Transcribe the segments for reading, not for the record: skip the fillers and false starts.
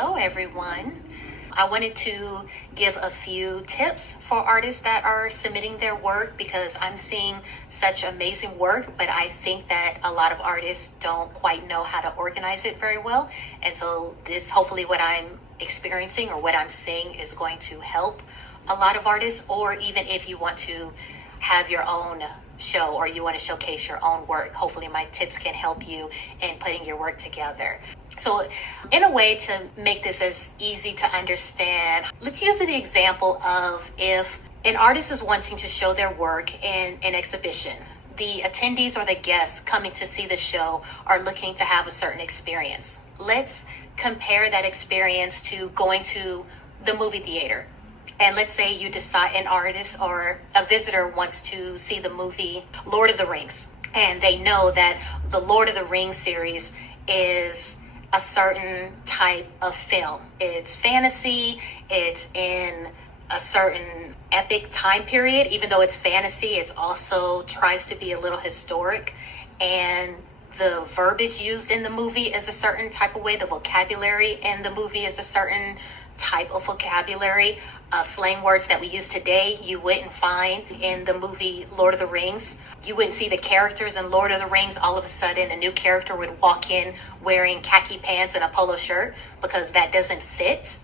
Hello, everyone. I wanted to give a few tips for artists that are submitting their work because I'm seeing such amazing work, but I think that a lot of artists don't quite know how to organize it very well. And so this, hopefully what I'm experiencing or what I'm seeing is going to help a lot of artists, or even if you want to have your own show or you want to showcase your own work, hopefully my tips can help you in putting your work together. So in a way to make this as easy to understand, let's use the example of if an artist is wanting to show their work in an exhibition. The attendees or the guests coming to see the show are looking to have a certain experience. Let's compare that experience to going to the movie theater. And let's say you decide an artist or a visitor wants to see the movie Lord of the Rings, and they know that the Lord of the Rings series is a certain type of film. It's fantasy, it's in a certain epic time period. Even though it's fantasy, it also tries to be a little historic, and the verbiage used in the movie is a certain type of way. The vocabulary in the movie is a certain type of vocabulary. Slang words that we use today, you wouldn't find in the movie Lord of the Rings. You wouldn't see the characters in Lord of the Rings. All of a sudden, a new character would walk in wearing khaki pants and a polo shirt because that doesn't fit.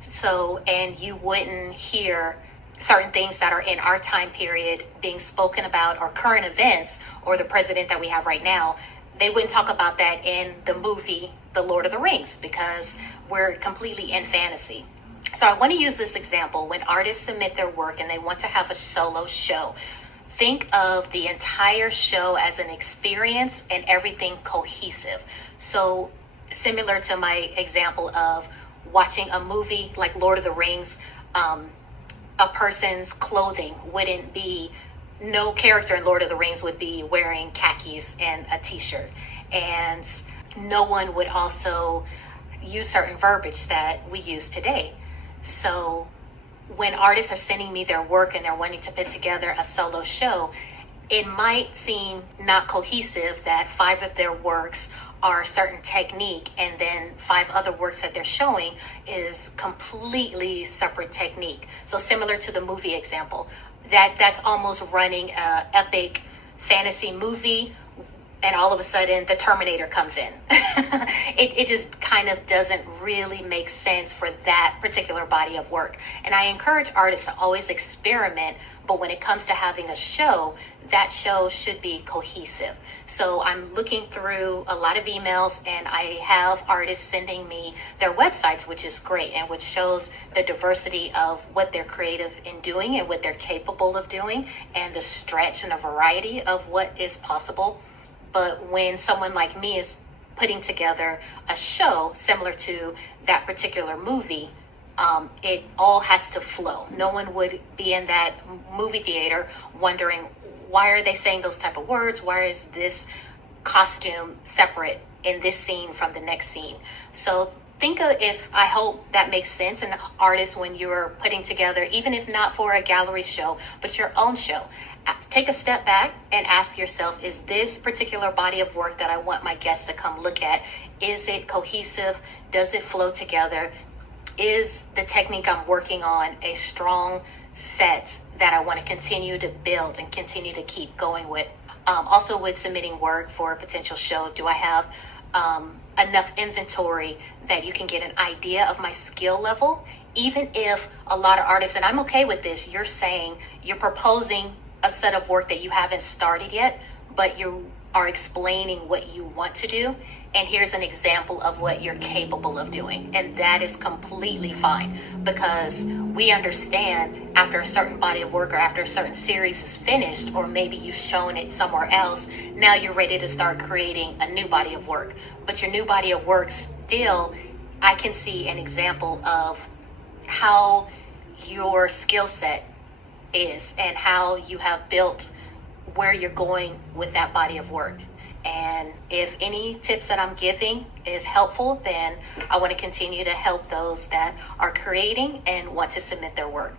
So, and you wouldn't hear certain things that are in our time period being spoken about, or current events, or the president that we have right now. They wouldn't talk about that in the movie The Lord of the Rings because we're completely in fantasy. So I want to use this example. When artists submit their work and they want to have a solo show, think of the entire show as an experience and everything cohesive. So similar to my example of watching a movie like Lord of the Rings, a person's clothing wouldn't be, no character in Lord of the Rings would be wearing khakis and a t-shirt. And no one would also use certain verbiage that we use today. So when artists are sending me their work and they're wanting to put together a solo show, it might seem not cohesive that 5 of their works are a certain technique and then 5 other works that they're showing is completely separate technique. So similar to the movie example, that's almost running a epic fantasy movie and all of a sudden the Terminator comes in. It just kind of doesn't really make sense for that particular body of work. And I encourage artists to always experiment, but when it comes to having a show, that show should be cohesive. So I'm looking through a lot of emails and I have artists sending me their websites, which is great, and which shows the diversity of what they're creative in doing and what they're capable of doing, and the stretch and the variety of what is possible. But when someone like me is putting together a show similar to that particular movie, it all has to flow. No one would be in that movie theater wondering, why are they saying those type of words? Why is this costume separate in this scene from the next scene? So think of, I hope that makes sense. And artists, when you're putting together, even if not for a gallery show, but your own show, take a step back and ask yourself, is this particular body of work that I want my guests to come look at, is it cohesive? Does it flow together? Is the technique I'm working on a strong set that I want to continue to build and continue to keep going with? Also with submitting work for a potential show, do I have enough inventory that you can get an idea of my skill level? Even if a lot of artists, and I'm okay with this, you're proposing a set of work that you haven't started yet, but you are explaining what you want to do, and here's an example of what you're capable of doing. And that is completely fine, because we understand after a certain body of work or after a certain series is finished, or maybe you've shown it somewhere else, now you're ready to start creating a new body of work. But your new body of work still, I can see an example of how your skill set is and how you have built where you're going with that body of work. And if any tips that I'm giving is helpful, then I want to continue to help those that are creating and want to submit their work.